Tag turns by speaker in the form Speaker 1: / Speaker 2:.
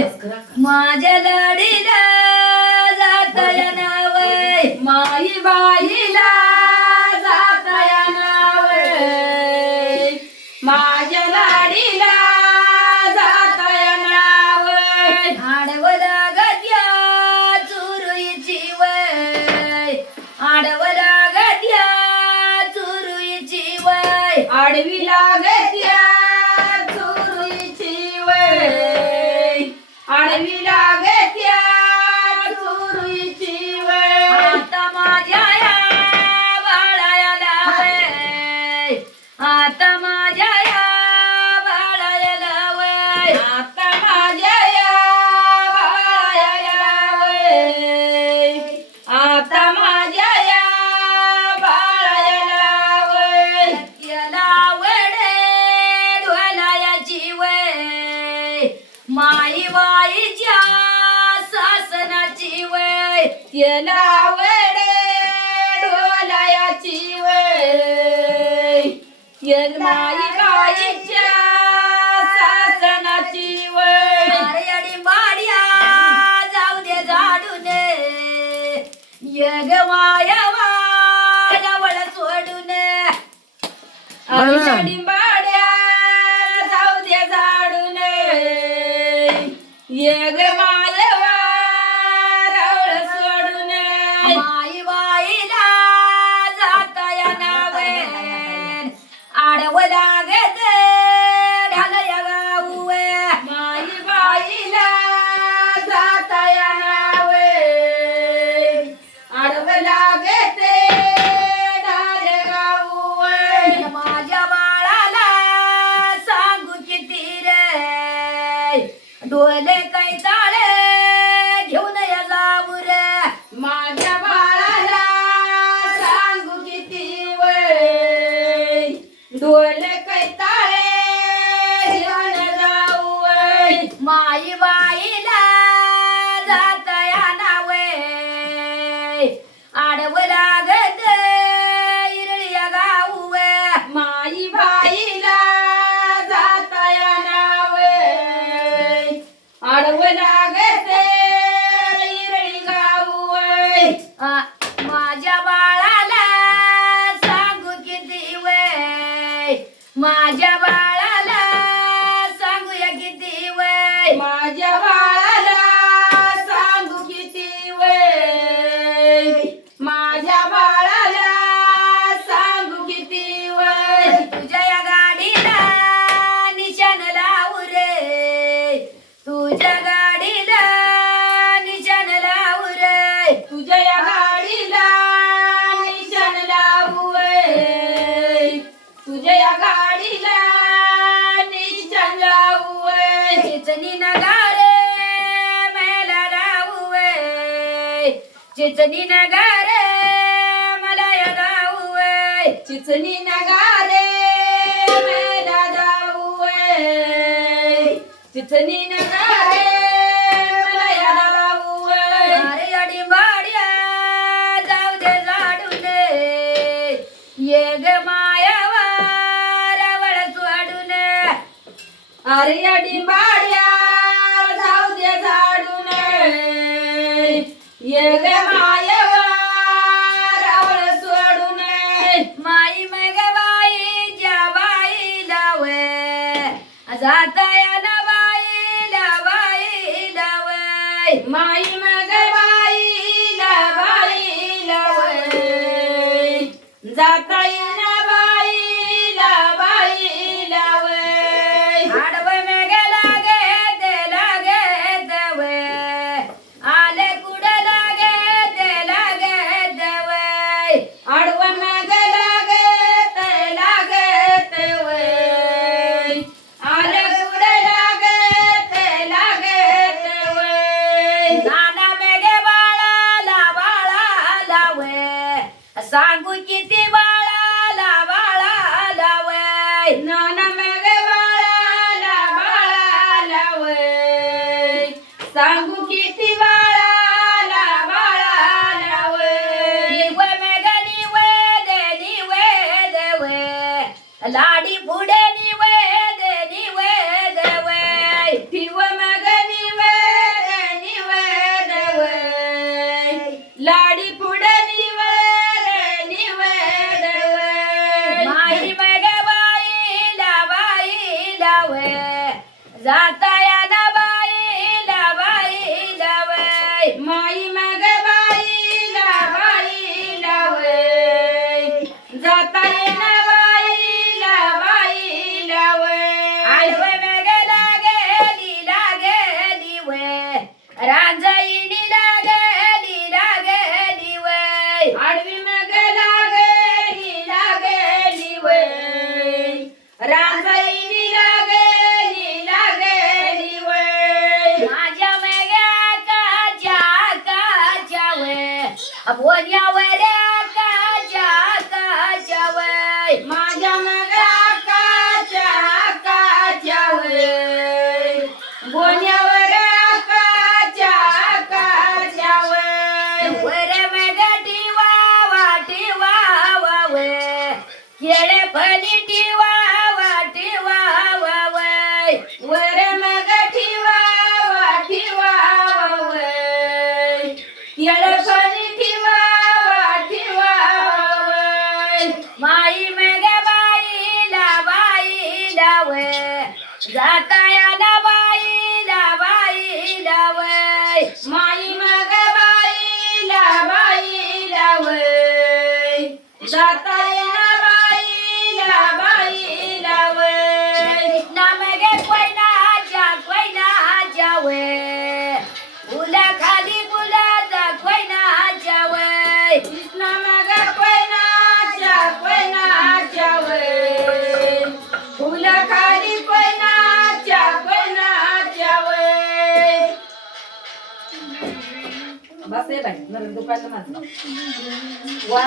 Speaker 1: माझ्या लाडीला जातया नावय
Speaker 2: माई बाईला जातया नावय माझ्या लाडीला जातया नावय
Speaker 1: आडवला गद्या चुरुईची वय. आडवला गद्या चुरुईची वय.
Speaker 2: आडवी लागत्या
Speaker 1: आता माझ्या या बाळाया लावय. आता माझ्या या बाळाया
Speaker 2: वय आता माझ्या या बाळाया वय
Speaker 1: त्याला वडे ढोलायाची वय माई बाईच्या सासनाची वय.
Speaker 2: त्याला वडे यलमाई बाईच्या सासनाची
Speaker 1: जाऊ दे झाडून यग मायवा जवळ सोडून
Speaker 2: जाऊ दे झाडून ये ग डोले
Speaker 1: कैताळे घेऊन या जाऊ रे
Speaker 2: माझ्या बाळाला सांगू किती वय? डोले कैताळे घेऊन जाऊ वय.
Speaker 1: माई बाईला जाता या नावे आडव माझ्या बाळाला सांगूया किती वय.
Speaker 2: माझ्या
Speaker 1: चिचणी नगारे मला या गाऊ
Speaker 2: चिचणी नगारे मला जाऊ चिचणी नगारे मला या लावू
Speaker 1: अरे अडी बाड्या जाऊ दे झाडून ये ग मायावा रावळ सोडून
Speaker 2: अरे
Speaker 1: अडी बाड्या जाता या ना बाई लावाई लावय
Speaker 2: माई मग
Speaker 1: नाना
Speaker 2: मग बाळाला बाळाला वय सांगू किती बाळाला बाळाला वय
Speaker 1: निव मेघ दे निवे देवे लाडी पुढे
Speaker 2: निवे 啊，不会，你。that guy असं आहे बाई नवीन दुकान माझं. वा